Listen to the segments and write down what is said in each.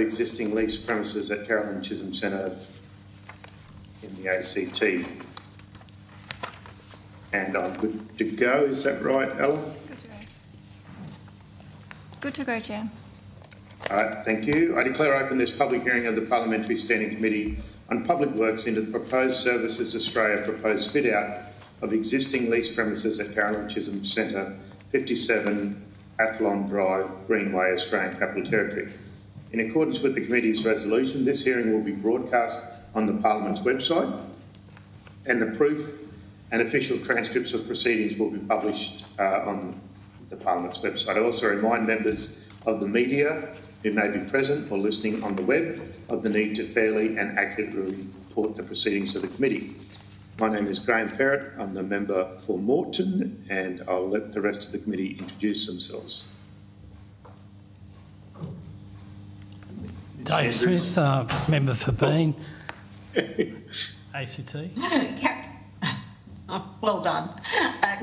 existing leased premises at Carolyn Chisholm Centre in the ACT. And I'm good to go, is that right, Ella? Good to go. Good to go, Chair. All right, thank you. I declare open this public hearing of the Parliamentary Standing Committee on Public Works into the proposed Services Australia proposed fit-out of existing leased premises at Carolyn Chisholm Centre, 57 Athllon Drive, Greenway, Australian Capital Territory. In accordance with the committee's resolution, this hearing will be broadcast on the Parliament's website, and the proof and official transcripts of proceedings will be published on the Parliament's website. I also remind members of the media who may be present or listening on the web of the need to fairly and accurately report the proceedings of the committee. My name is Graham Perrott. I'm the member for Moreton, and I'll let the rest of the committee introduce themselves. Dave Smith, member for Bean. ACT. Oh, well done.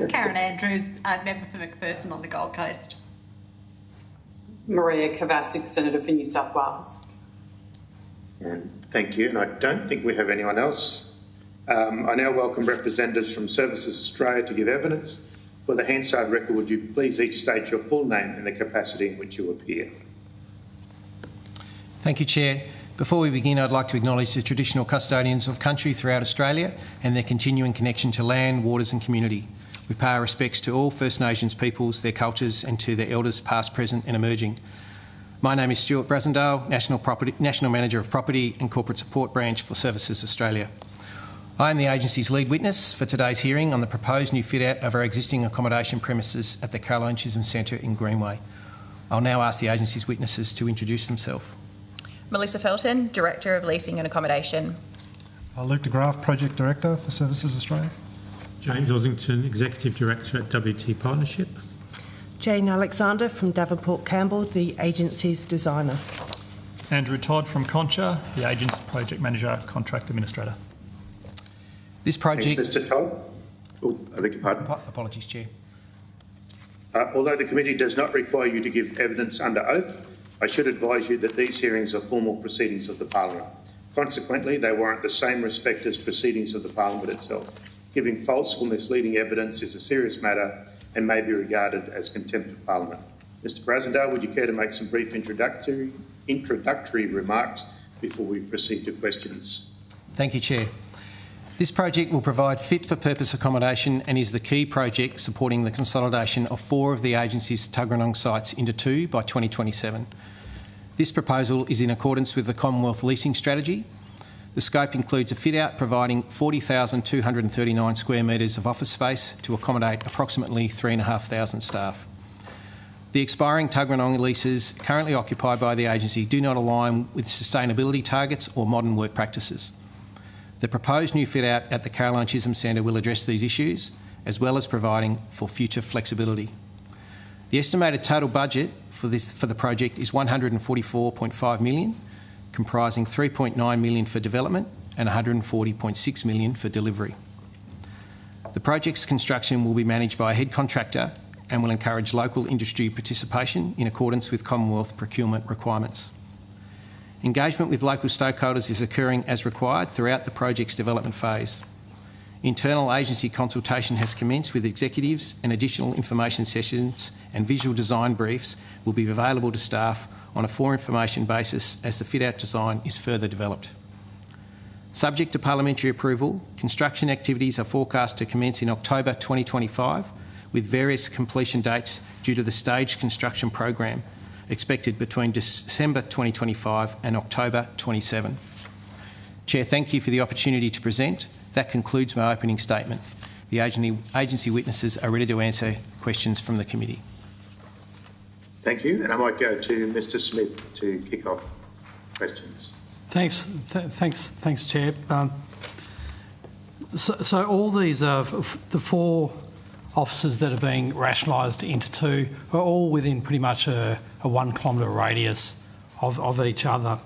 Karen Andrews, member for McPherson on the Gold Coast. Maria Kovacic, Senator for New South Wales. Thank you, and I don't think we have anyone else. I now welcome representatives from Services Australia to give evidence. For the Hansard record, would you please each state your full name and the capacity in which you appear? Thank you, Chair. Before we begin, I'd like to acknowledge the traditional custodians of country throughout Australia and their continuing connection to land, waters and community. We pay our respects to all First Nations peoples, their cultures and to their elders past, present and emerging. My name is Stuart Brasendale, National Manager of Property and Corporate Support Branch for Services Australia. I am the agency's lead witness for today's hearing on the proposed new fit-out of our existing accommodation premises at the Carolyn Chisholm Centre in Greenway. I'll now ask the agency's witnesses to introduce themselves. Melissa Felton, Director of Leasing and Accommodation. Luke de Graaf, Project Director for Services Australia. James Ossington, Executive Director at WT Partnership. Jane Alexander from Davenport Campbell, the agency's designer. Andrew Todd from Concha, the agent's Project Manager, Contract Administrator. This project... Thanks, Mr Todd. Oh, I beg your pardon. Apologies, Chair. Although the committee does not require you to give evidence under oath, I should advise you that these hearings are formal proceedings of the Parliament. Consequently, they warrant the same respect as proceedings of the Parliament itself. Giving false or misleading evidence is a serious matter and may be regarded as contempt of Parliament. Mr Brasendale, would you care to make some brief introductory remarks before we proceed to questions? Thank you, Chair. This project will provide fit-for-purpose accommodation and is the key project supporting the consolidation of 4 of the agency's Tuggeranong sites into 2 by 2027. This proposal is in accordance with the Commonwealth leasing strategy. The scope includes a fit-out providing 40,239 square metres of office space to accommodate approximately 3,500 staff. The expiring Tuggeranong leases currently occupied by the agency do not align with sustainability targets or modern work practices. The proposed new fit-out at the Carolyn Chisholm Centre will address these issues, as well as providing for future flexibility. The estimated total budget for the project is $144.5 million, comprising $3.9 million for development and $140.6 million for delivery. The project's construction will be managed by a head contractor and will encourage local industry participation in accordance with Commonwealth procurement requirements. Engagement with local stakeholders is occurring as required throughout the project's development phase. Internal agency consultation has commenced with executives, and additional information sessions and visual design briefs will be available to staff on a for-information basis as the fit-out design is further developed. Subject to parliamentary approval, construction activities are forecast to commence in October 2025, with various completion dates due to the staged construction program expected between December 2025 and October 27. Chair, thank you for the opportunity to present. That concludes my opening statement. The agency witnesses are ready to answer questions from the committee. Thank you, and I might go to Mr Smith to kick off questions. Thanks, Chair. So all these the 4 offices that are being rationalised into 2 are all within pretty much a 1 kilometre radius of each other.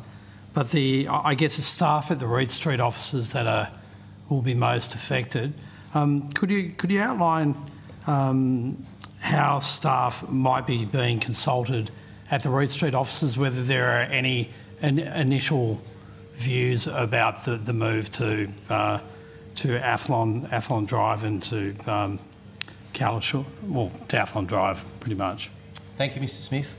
But I guess the staff at the Reed Street offices that will be most affected. Could you outline how staff might be being consulted at the Reed Street offices, whether there are any initial views about the move to Athllon Drive and to Calishaw, well, to Athllon Drive, pretty much. Thank you, Mr Smith.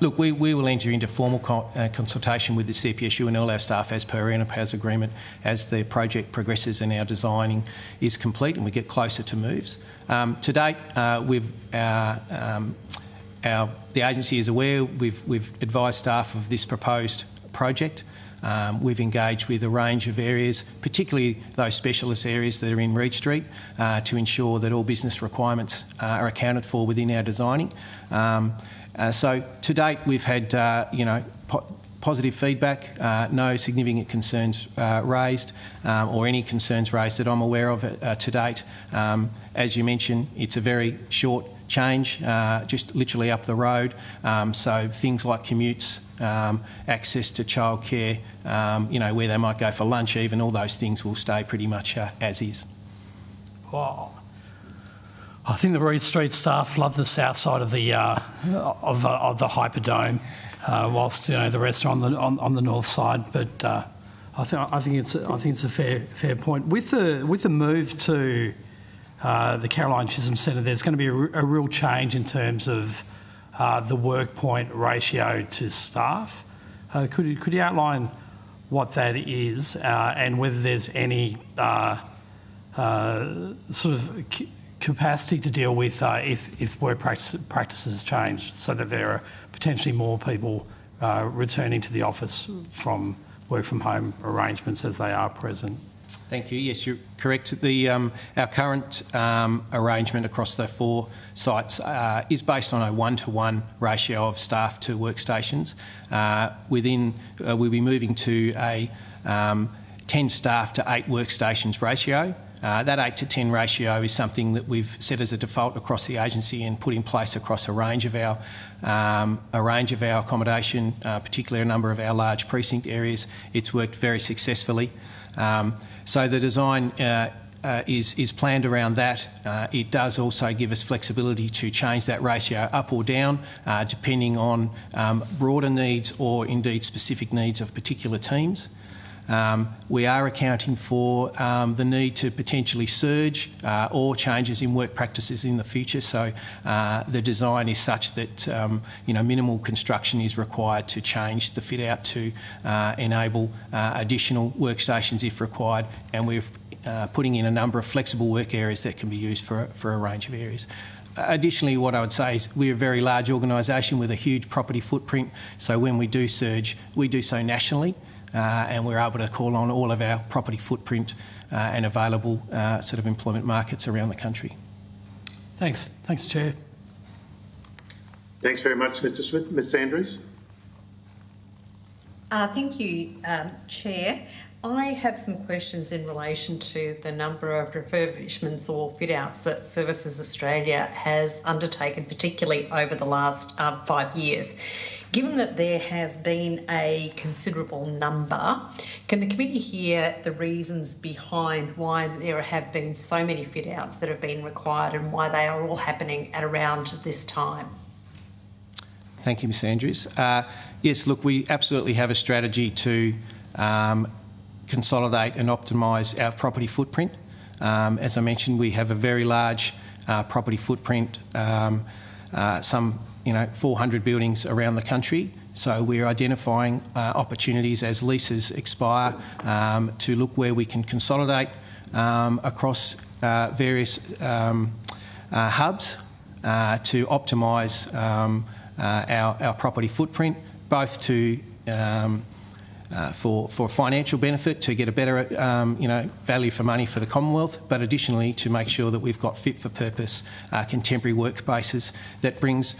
Look, we will enter into formal consultation with the CPSU and all our staff as per our NPAS agreement as the project progresses and our designing is complete and we get closer to moves. To date, the agency is aware, we've advised staff of this proposed project. We've engaged with a range of areas, particularly those specialist areas that are in Reed Street, to ensure that all business requirements are accounted for within our designing. So to date, we've had positive feedback, no significant concerns raised or any concerns raised that I'm aware of to date. As you mentioned, it's a very short change, just literally up the road. So things like commutes, access to childcare, where they might go for lunch even, all those things will stay pretty much as is. Wow. I think the Reed Street staff love the south side of the Hyperdome, whilst the rest are on the north side. But I think it's a fair point. With the move to the Caroline Chisholm Centre, there's going to be a real change in terms of the work point ratio to staff. Could you outline what that is and whether there's any sort of capacity to deal with if work practices change, so that there are potentially more people returning to the office from work from home arrangements as they are present? Thank you. Yes, you're correct. Our current arrangement across the 4 sites is based on a 1-to-1 ratio of staff to workstations. We'll be moving to a 10 staff to 8 workstations ratio. That 8 to 10 ratio is something that we've set as a default across the agency and put in place across a range of our accommodation, particularly a number of our large precinct areas. It's worked very successfully. So the design is planned around that. It does also give us flexibility to change that ratio up or down, depending on broader needs or indeed specific needs of particular teams. We are accounting for the need to potentially surge or changes in work practices in the future. So the design is such that minimal construction is required to change the fit out to enable additional workstations if required, and we're putting in a number of flexible work areas that can be used for a range of areas. Additionally, what I would say is we're a very large organisation with a huge property footprint, so when we do surge, we do so nationally. And we're able to call on all of our property footprint and available sort of employment markets around the country. Thanks, Chair. Thanks very much, Mr Smith. Ms Andrews? Thank you, Chair. I have some questions in relation to the number of refurbishments or fit-outs that Services Australia has undertaken, particularly over the last 5 years. Given that there has been a considerable number, can the committee hear the reasons behind why there have been so many fit-outs that have been required and why they are all happening at around this time? Thank you, Ms Andrews. Yes, look, we absolutely have a strategy to consolidate and optimise our property footprint. As I mentioned, we have a very large property footprint, some 400 buildings around the country. So we're identifying opportunities as leases expire to look where we can consolidate across various hubs to optimise our property footprint, both to for financial benefit, to get a better value for money for the Commonwealth, but additionally to make sure that we've got fit for purpose contemporary workspaces that brings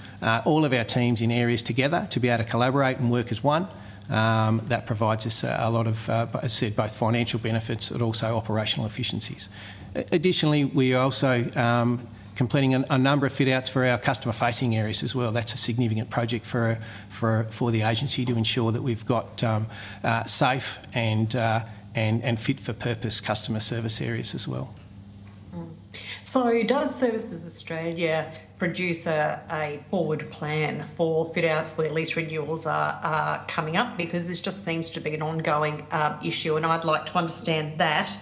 all of our teams in areas together to be able to collaborate and work as one. That provides us a lot of, as I said, both financial benefits but also operational efficiencies. Additionally, we are also completing a number of fit-outs for our customer-facing areas as well. That's a significant project for the agency to ensure that we've got safe and fit-for-purpose customer service areas as well. So does Services Australia produce a forward plan for fit-outs where lease renewals are coming up? Because this just seems to be an ongoing issue, and I'd like to understand that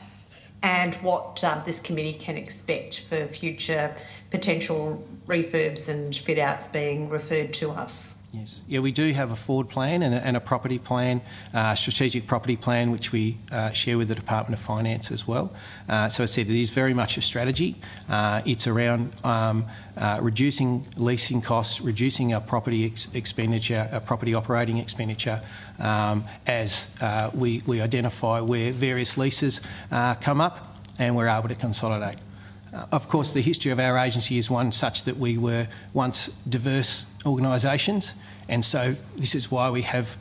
and what this committee can expect for future potential refurbs and fit-outs being referred to us. Yes, yeah, we do have a forward plan and a property plan, strategic property plan, which we share with the Department of Finance as well. So as I said, it is very much a strategy. It's around reducing leasing costs, reducing our property expenditure, our property operating expenditure, as we identify where various leases come up and we're able to consolidate. Of course, the history of our agency is one such that we were once diverse organisations, and so this is why we have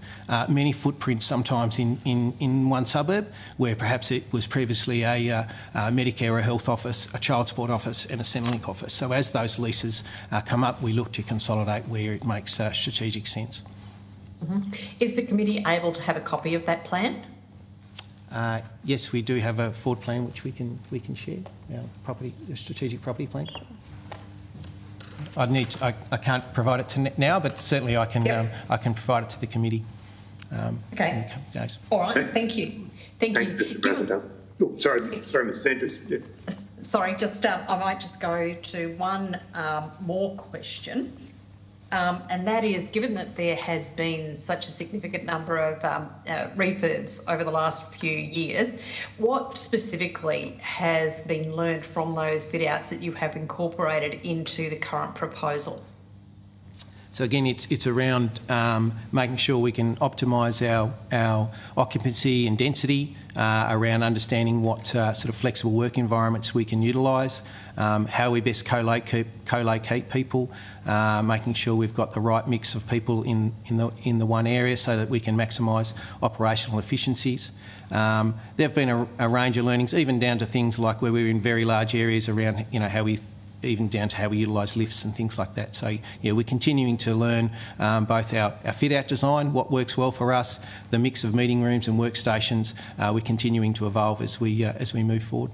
many footprints sometimes in one suburb, where perhaps it was previously a Medicare or a health office, a child support office and a Centrelink office. So as those leases come up, we look to consolidate where it makes strategic sense. Mm-hmm. Is the committee able to have a copy of that plan? Yes, we do have a forward plan which we can share, our strategic property plan. I can't provide it to now, but certainly I can provide it to the committee. Okay. In the coming days. All right. Thank you. Thanks, Mr. President. Oh, sorry, Ms. Andrews. Yeah. Sorry, I might just go to one more question. And that is, given that there has been such a significant number of refurbs over the last few years, what specifically has been learned from those fit-outs that you have incorporated into the current proposal? So again, it's around making sure we can optimise our occupancy and density, around understanding what sort of flexible work environments we can utilise, how we best co-locate people, making sure we've got the right mix of people in the one area so that we can maximise operational efficiencies. There have been a range of learnings, even down to things like where we're in very large areas around, how we even down to how we utilise lifts and things like that. So, yeah, we're continuing to learn both our fit-out design, what works well for us, the mix of meeting rooms and workstations. We're continuing to evolve as we move forward.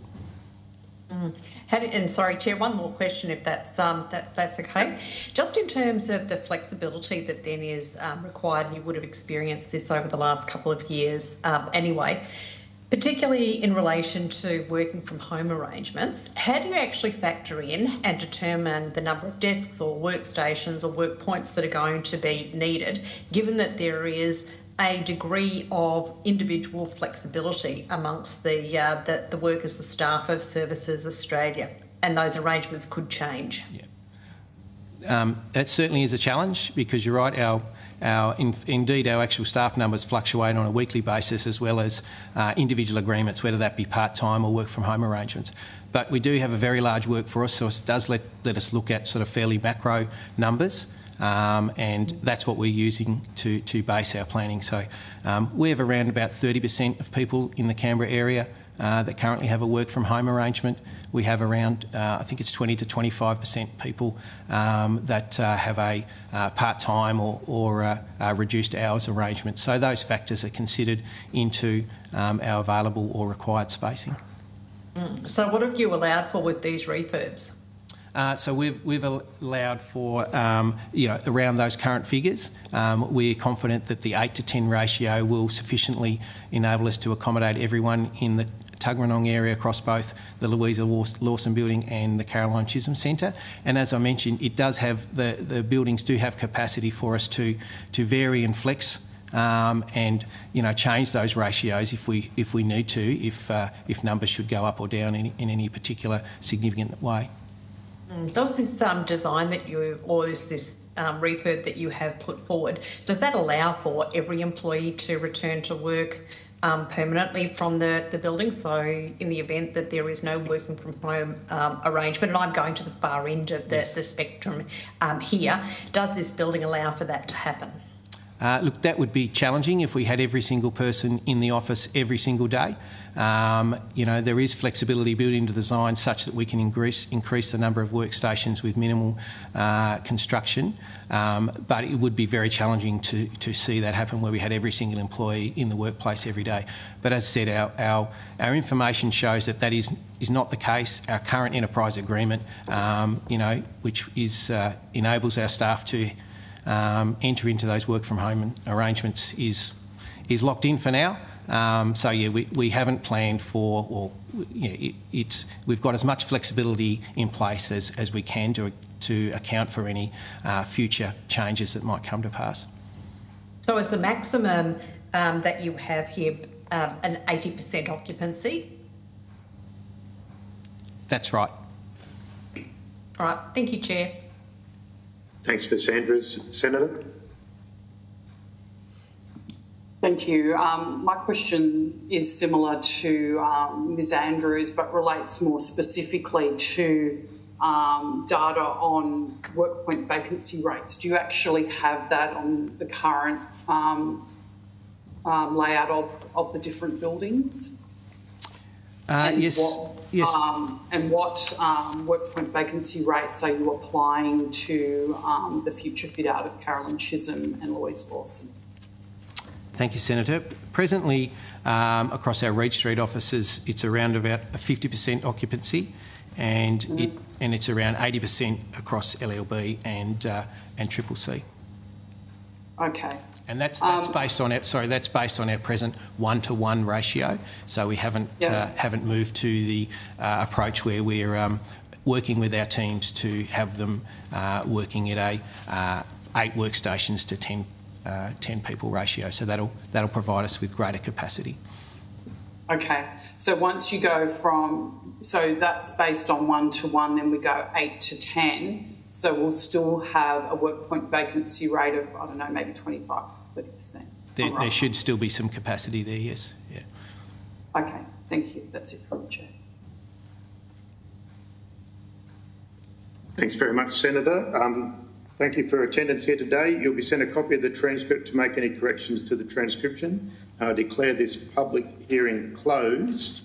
And sorry, Chair, one more question, if that's okay. Just in terms of the flexibility that then is required, and you would have experienced this over the last couple of years anyway, particularly in relation to working from home arrangements, how do you actually factor in and determine the number of desks or workstations or work points that are going to be needed, given that there is a degree of individual flexibility amongst the workers, the staff of Services Australia, and those arrangements could change? Yeah. That certainly is a challenge, because you're right, indeed our actual staff numbers fluctuate on a weekly basis, as well as individual agreements, whether that be part-time or work from home arrangements. But we do have a very large workforce, so it does let us look at sort of fairly macro numbers, and that's what we're using to base our planning. So we have around about 30% of people in the Canberra area that currently have a work from home arrangement. We have around, I think it's 20 to 25% people that have a part-time or reduced hours arrangement. So those factors are considered into our available or required spacing. So what have you allowed for with these refurbs? So we've allowed for around those current figures. We're confident that the 8 to 10 ratio will sufficiently enable us to accommodate everyone in the Tuggeranong area across both the Louisa Lawson building and the Caroline Chisholm Centre. And as I mentioned, it does have the buildings do have capacity for us to vary and flex and change those ratios if we need to, if numbers should go up or down in any particular significant way. Does this design that this refurb that you have put forward, does that allow for every employee to return to work permanently from the building? So in the event that there is no working from home arrangement, and I'm going to the far end of the spectrum here, does this building allow for that to happen? Look, that would be challenging if we had every single person in the office every single day. There is flexibility built into the design such that we can increase the number of workstations with minimal construction, but it would be very challenging to see that happen where we had every single employee in the workplace every day. But as I said, our information shows that is not the case. Our current enterprise agreement, which enables our staff to enter into those work from home arrangements is locked in for now. We haven't planned for, we've got as much flexibility in place as we can to account for any future changes that might come to pass. So is the maximum that you have here an 80% occupancy? That's right. All right, thank you, Chair. Thanks, Ms Andrews. Senator? Thank you. My question is similar to Ms Andrews, but relates more specifically to data on workpoint vacancy rates. Do you actually have that on the current layout of the different buildings? Yes. And what workpoint vacancy rates are you applying to the future fit out of Carolyn Chisholm and Louise Lawson? Thank you, Senator. Presently, across our Reed Street offices, it's around about a 50% occupancy, and it's around 80% across LLB and CCC. Okay. And that's based on our present 1-to-1 ratio. So we haven't moved to the approach where we're working with our teams to have them working at a 8 workstations to 10 people ratio. So that'll provide us with greater capacity. Okay. So once you go so that's based on 1-to-1, then we go 8 to 10. So we'll still have a workpoint vacancy rate of, I don't know, maybe 25, 30%. There should still be some capacity there, yes. Yeah. Okay, thank you. That's it from the Chair. Thanks very much, Senator. Thank you for attendance here today. You'll be sent a copy of the transcript to make any corrections to the transcription. I declare this public hearing closed.